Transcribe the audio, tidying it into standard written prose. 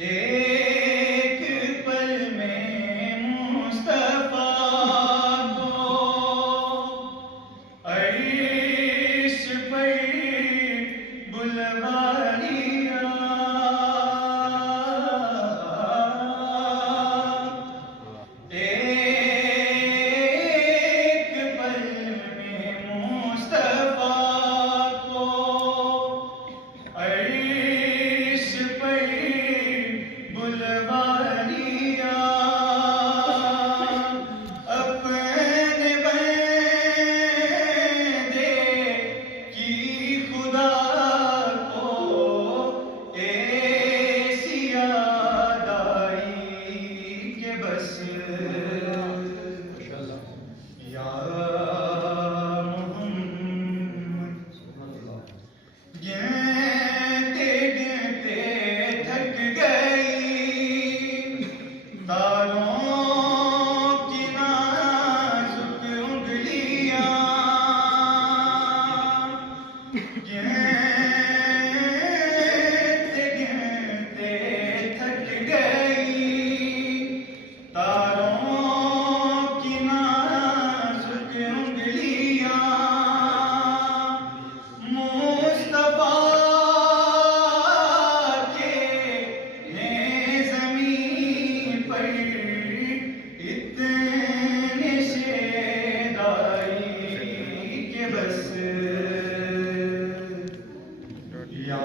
ایک پل میں مصطفیٰ کو عرش پر بلوا لیا، ایک پل میں مصطفیٰ کو عرش پر بلوا لیا، اپنے بندے کی خدا کو ایسی یاد آئی کہ بس یا محمد گنتے گنتے تھک گئی تاروں کی نازک انگلیاں، گنتے گنتے تھک گئی تاروں کی نازک انگلیاں، مصطفیٰ کے ہیں زمین پر اتنے شیدائی کہ بس یا